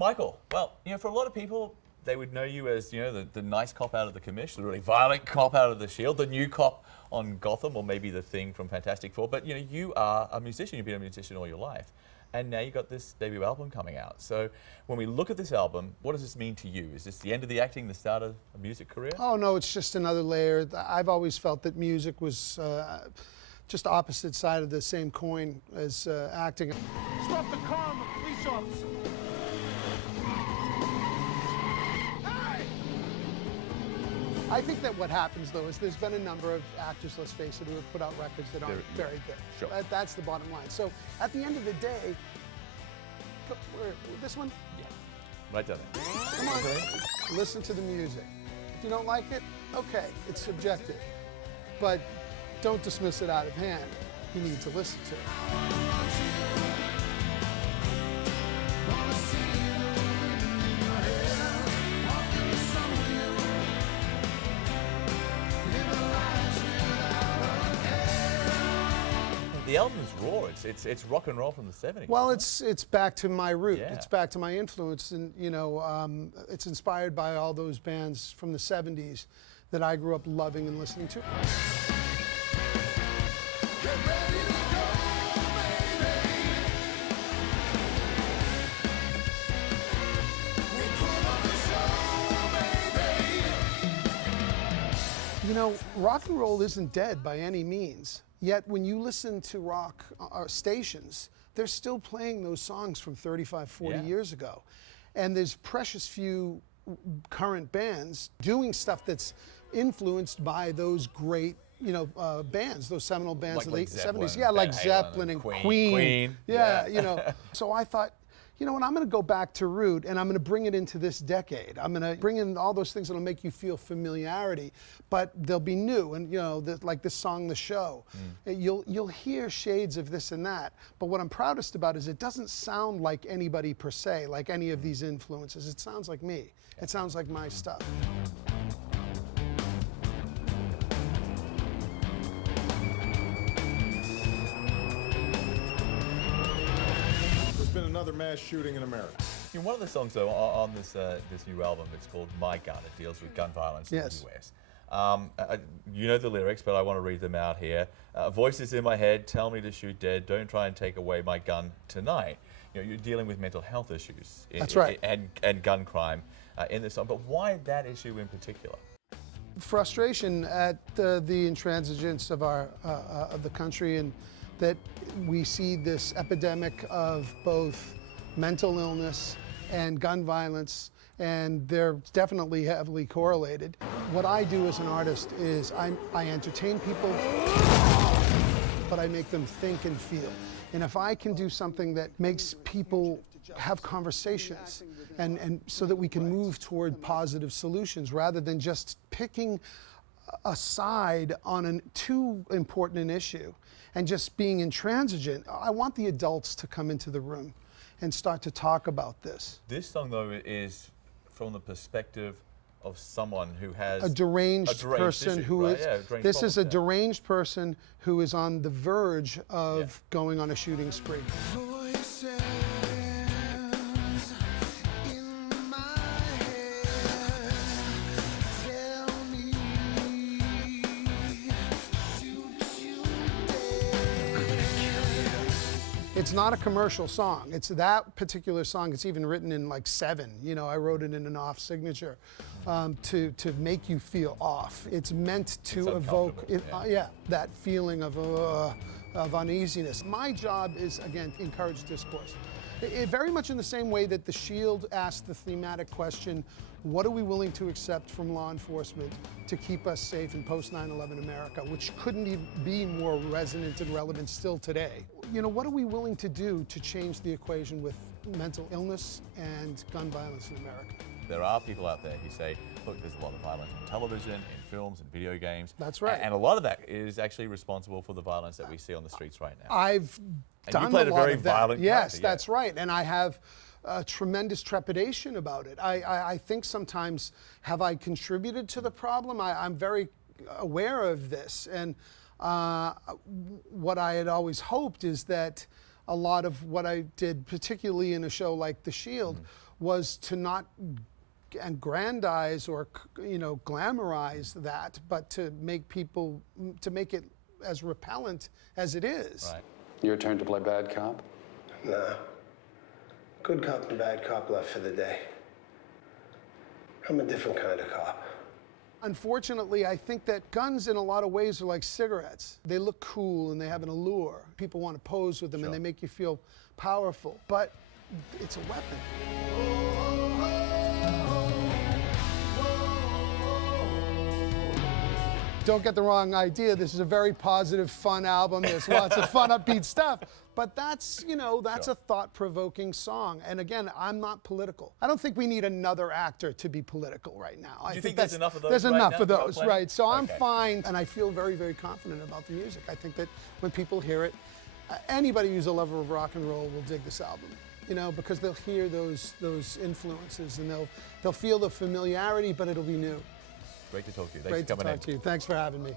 Michael, well, for a lot of people, they would know you as, the nice cop out of the commish, the really violent cop out of the Shield, the new cop on Gotham, or maybe the Thing from Fantastic Four. But, you are a musician. You've been a musician all your life. And now you've got this debut album coming out. So when we look at this album, what does this mean to you? Is this the end of the acting, the start of a music career? Oh, no, it's just another layer. I've always felt that music was just opposite side of the same coin as acting. Stop the car, I'm a police officer. Hey! I think that what happens, though, is there's been a number of actors, let's face it, who have put out records that aren't very good. Sure. That's the bottom line. So at the end of the day, this one? Yeah, right down there. Come on, listen to the music. If you don't like it, okay, it's subjective. But don't dismiss it out of hand. You need to listen to it. The album's raw. It's rock and roll from the 70s. Well, it's back to my root. Yeah. It's back to my influence, and it's inspired by all those bands from the 70s that I grew up loving and listening to. Rock and roll isn't dead by any means. Yet when you listen to rock stations, they're still playing those songs from 35, 40 years ago. And there's precious few current bands doing stuff that's influenced by those great, bands, those seminal bands of the 70s. Yeah, like Zeppelin and Queen. Yeah. So I thought, you know what, I'm going to go back to root, and I'm going to bring it into this decade. I'm going to bring in all those things that will make you feel familiarity, but they'll be new. And like this song, The Show, you'll hear shades of this and that. But what I'm proudest about is it doesn't sound like anybody per se, like any of these influences. It sounds like me. It sounds like my stuff. Been another mass shooting in America. One of the songs, though, on this new album, it's called My Gun. It deals with gun violence in the US. You know the lyrics, but I want to read them out here. Voices in my head tell me to shoot dead. Don't try and take away my gun tonight. You're dealing with mental health issues. That's right. And gun crime in this song. But why that issue in particular? Frustration at the intransigence of of the country, and that we see this epidemic of both mental illness and gun violence, and they're definitely heavily correlated. What I do as an artist is I entertain people, but I make them think and feel. And if I can do something that makes people have conversations, and so that we can move toward positive solutions rather than just picking a side on a too important an issue and just being intransigent, I want the adults to come into the room and start to talk about this. This song, though, is from the perspective of someone who has a deranged person who is. This is a deranged person who is on the verge of going on a shooting spree. It's not a commercial song. It's that particular song. It's even written in like 7. I wrote it in an off signature to make you feel off. It's meant to evoke that feeling of uneasiness. My job is, again, to encourage discourse. Very much in the same way that The Shield asked the thematic question, what are we willing to accept from law enforcement to keep us safe in post 9/11 America, which couldn't even be more resonant and relevant still today. What are we willing to do to change the equation with mental illness and gun violence in America? There are people out there who say, look, there's a lot of violence on television, in films, and video games. That's right. And a lot of that is actually responsible for the violence that we see on the streets right now. I've done you played a a lot very of that. violent Yes, character, that's right. And I have tremendous trepidation about it. I think sometimes, have I contributed to the problem? I'm very aware of this. And what I had always hoped is that a lot of what I did, particularly in a show like The Shield, was to not aggrandize or, you know, glamorize that, but to make it as repellent as it is. Right. Your turn to play bad cop? Nah. Good cop and bad cop left for the day. I'm a different kind of cop. Unfortunately, I think that guns in a lot of ways are like cigarettes. They look cool and they have an allure. People want to pose with them and they make you feel powerful, but it's a weapon. Don't get the wrong idea. This is a very positive, fun album. There's lots of fun, upbeat stuff. But that's, you know, that's a thought-provoking song. And again, I'm not political. I don't think we need another actor to be political right now. Do you think there's enough of those? There's right enough now of those, right? So I'm Okay. fine, and I feel very, very confident about the music. I think that when people hear it, anybody who's a lover of rock and roll will dig this album. You know, because they'll hear those influences, and they'll feel the familiarity, but it'll be new. Great to talk to you. Thanks Great for to coming talk to you. Thanks for having me.